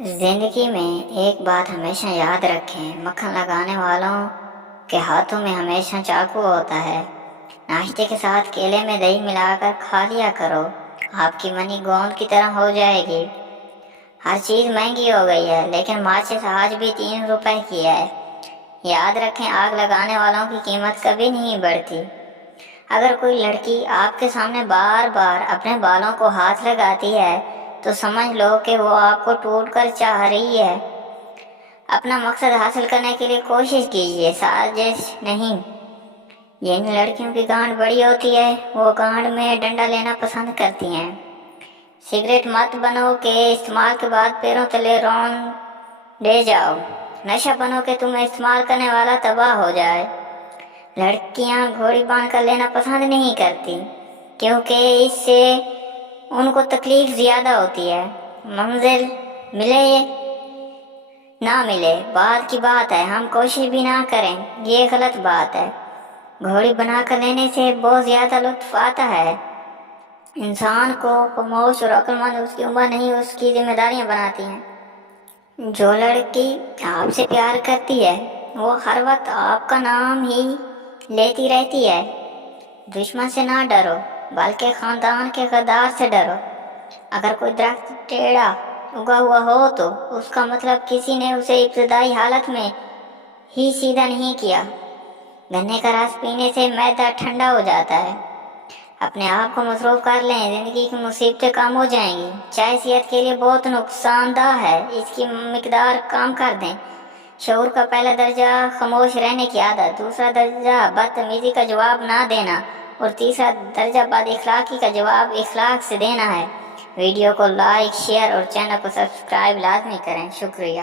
زندگی میں ایک بات ہمیشہ یاد رکھیں، مکھن لگانے والوں کے ہاتھوں میں ہمیشہ چاقو ہوتا ہے۔ ناشتے کے ساتھ کیلے میں دہی ملا کر کھا لیا کرو، آپ کی منی گوند کی طرح ہو جائے گی۔ ہر چیز مہنگی ہو گئی ہے، لیکن ماچس آج بھی 3 روپے کی ہے۔ یاد رکھیں، آگ لگانے والوں کی قیمت کبھی نہیں بڑھتی۔ اگر کوئی لڑکی آپ کے سامنے بار بار اپنے بالوں کو ہاتھ لگاتی ہے تو سمجھ لو کہ وہ آپ کو ٹوٹ کر چاہ رہی ہے۔ اپنا مقصد حاصل کرنے کے لیے کوشش کیجیے، سازش نہیں۔ جن لڑکیوں کی گانڈ بڑی ہوتی ہے وہ گانڈ میں ڈنڈا لینا پسند کرتی ہیں۔ سگریٹ مت بنو کہ استعمال کے بعد پیروں تلے رونڈے جاؤ۔ نشہ بنو کہ تمہیں استعمال کرنے والا تباہ ہو جائے۔ لڑکیاں گھوڑی باندھ کر لینا پسند نہیں کرتی کیونکہ اس سے ان کو تکلیف زیادہ ہوتی ہے۔ منزل ملے نہ ملے بات کی بات ہے، ہم کوشش بھی نہ کریں یہ غلط بات ہے۔ گھوڑی بنا کر لینے سے بہت زیادہ لطف آتا ہے۔ انسان کو خاموش اور عقل مند اس کی عمر نہیں، اس کی ذمہ داریاں بناتی ہیں۔ جو لڑکی آپ سے پیار کرتی ہے وہ ہر وقت آپ کا نام ہی لیتی رہتی ہے۔ دشمن سے نہ ڈرو بلکہ خاندان کے غدار سے ڈرو۔ اگر کوئی درخت ٹیڑھا اگا ہوا ہو تو اس کا مطلب کسی نے اسے ابتدائی حالت میں ہی سیدھا نہیں کیا۔ گنے کا رس پینے سے معدہ ٹھنڈا ہو جاتا ہے۔ اپنے آپ کو مصروف کر لیں، زندگی کی مصیبتیں کم ہو جائیں گی۔ چائے صحت کے لیے بہت نقصان دہ ہے، اس کی مقدار کم کر دیں۔ شعور کا پہلا درجہ خاموش رہنے کی عادت، دوسرا درجہ بدتمیزی کا جواب نہ دینا اور تیسرا درجہ بد اخلاقی کا جواب اخلاق سے دینا ہے۔ ویڈیو کو لائک، شیئر اور چینل کو سبسکرائب لازمی کریں۔ شکریہ۔